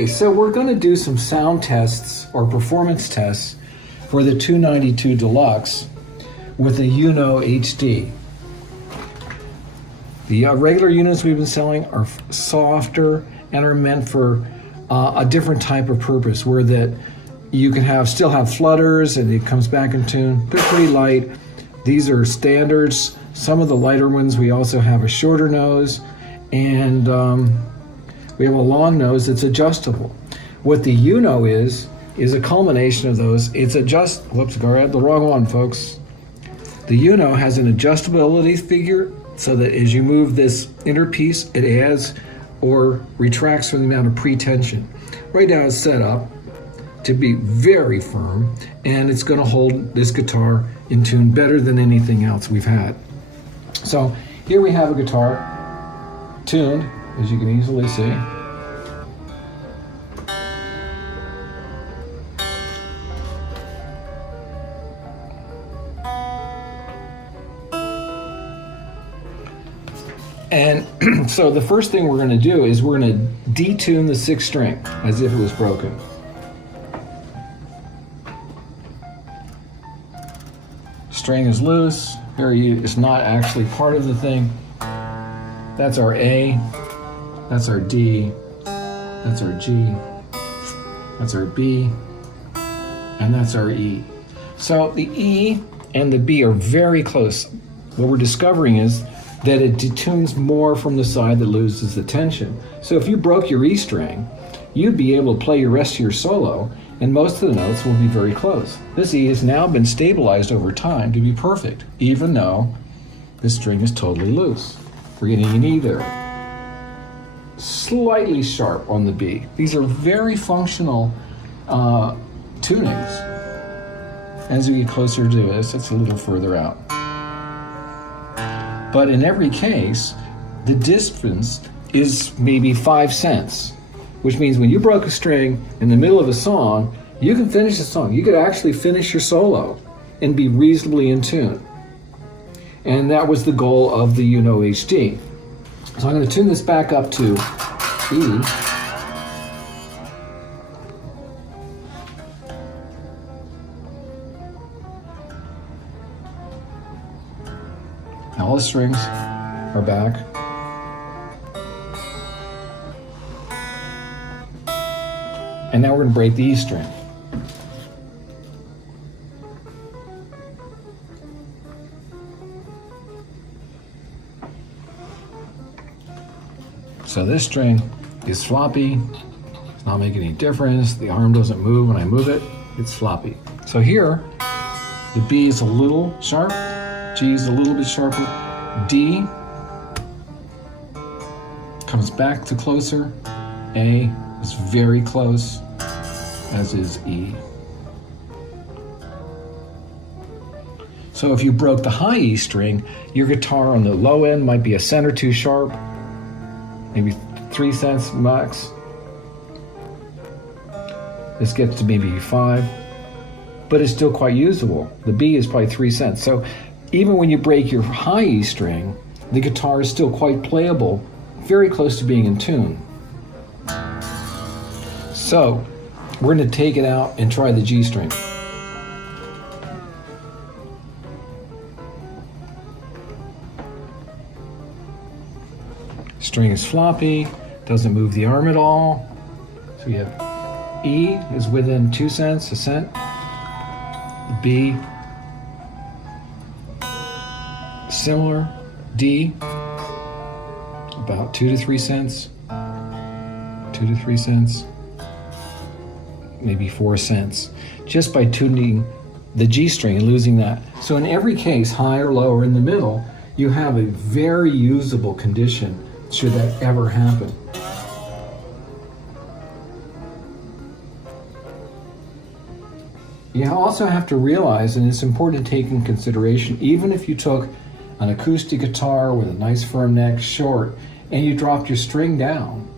Okay, so we're going to do some sound tests or performance tests for the 292 Deluxe with the Uno HD. The regular units we've been selling are softer and are meant for a different type of purpose, where that you can still have flutters and it comes back in tune. They're pretty light. These are standards. Some of the lighter ones, we also have a shorter nose, and we have a long nose that's adjustable. What the Uno is a culmination of those. Whoops, I read the wrong one, folks. The Uno has an adjustability figure so that as you move this inner piece, it adds or retracts from the amount of pre-tension. Right now it's set up to be very firm, and it's going to hold this guitar in tune better than anything else we've had. So here we have a guitar tuned, as you can easily see. And so the first thing we're going to do is we're going to detune the 6th string as if it was broken. String is loose. Here it's not actually part of the thing. That's our A, that's our D, that's our G, that's our B, and that's our E. So the E and the B are very close. What we're discovering is that it detunes more from the side that loses the tension. So if you broke your E string, you'd be able to play your rest of your solo, and most of the notes will be very close. This E has now been stabilized over time to be perfect, even though this string is totally loose. We're getting an E there. Slightly sharp on the B. These are very functional tunings. As we get closer to this, it's a little further out. But in every case, the difference is maybe 5 cents, which means when you broke a string in the middle of a song, you can finish the song. You could actually finish your solo and be reasonably in tune. And that was the goal of the Uno HD. So I'm going to tune this back up to E. Now all the strings are back. And now we're going to break the E string. So this string is floppy. It's not making any difference. The arm doesn't move when I move it. It's floppy. So here, the B is a little sharp. G is a little bit sharper. D comes back to closer. A is very close, as is E. So if you broke the high E string, your guitar on the low end might be a cent or two sharp, maybe 3 cents max. This gets to maybe 5, but it's still quite usable. The B is probably 3 cents. So even when you break your high E string, the guitar is still quite playable, very close to being in tune. So we're going to take it out and try the G string. String is floppy, doesn't move the arm at all. So we have E is within 2 cents, a cent. B, similar. D, about 2 to 3 cents. 2 to 3 cents. Maybe 4 cents. Just by tuning the G string and losing that. So in every case, high or low or in the middle, you have a very usable condition should that ever happen. You also have to realize, and it's important to take in consideration, even if you took an acoustic guitar with a nice firm neck, short, and you dropped your string down,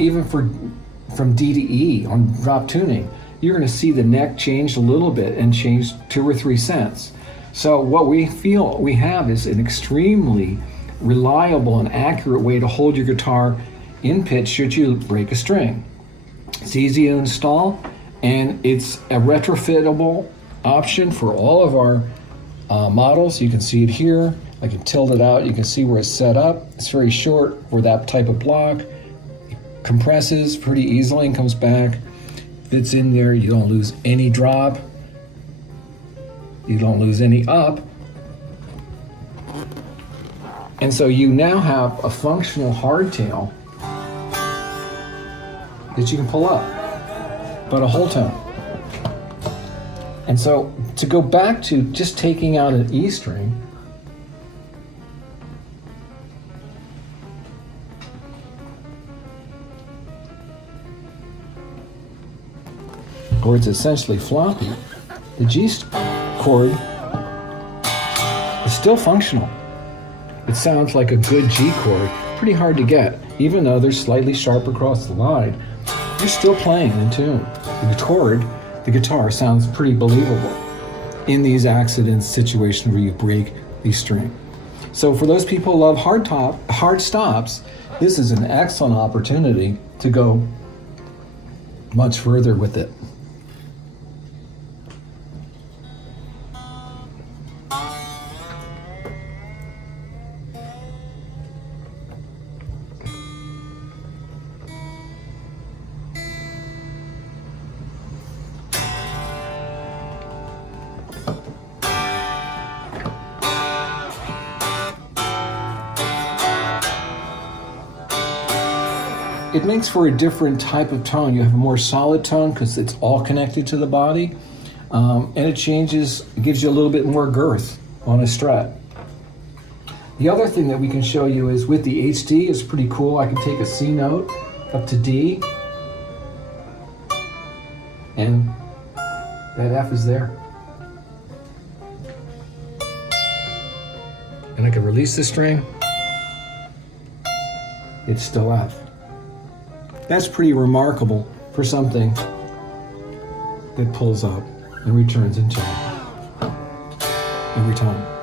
even from D to E on drop tuning, you're going to see the neck change a little bit and change 2 or 3 cents. So what we feel we have is an extremely reliable and accurate way to hold your guitar in pitch should you break a string. It's easy to install, and it's a retrofittable option for all of our models. You can see it here. I can tilt it out. You can see where it's set up. It's very short for that type of block. It compresses pretty easily and comes back. Fits in there. You don't lose any drop. You don't lose any up. And so you now have a functional hardtail that you can pull up, but a whole tone. And so to go back to just taking out an E string, or it's essentially floppy, the G chord is still functional. It sounds like a good G chord, pretty hard to get. Even though they're slightly sharp across the line, you're still playing in tune. The guitar sounds pretty believable in these accident situations where you break the string. So for those people who love hard stops, this is an excellent opportunity to go much further with it. It makes for a different type of tone. You have a more solid tone because it's all connected to the body, and it gives you a little bit more girth on a strat. The other thing that we can show you is with the HD is pretty cool. I can take a C note up to D, and that F is there. And I can release the string. It's still F. That's pretty remarkable for something that pulls up and returns in tone every time.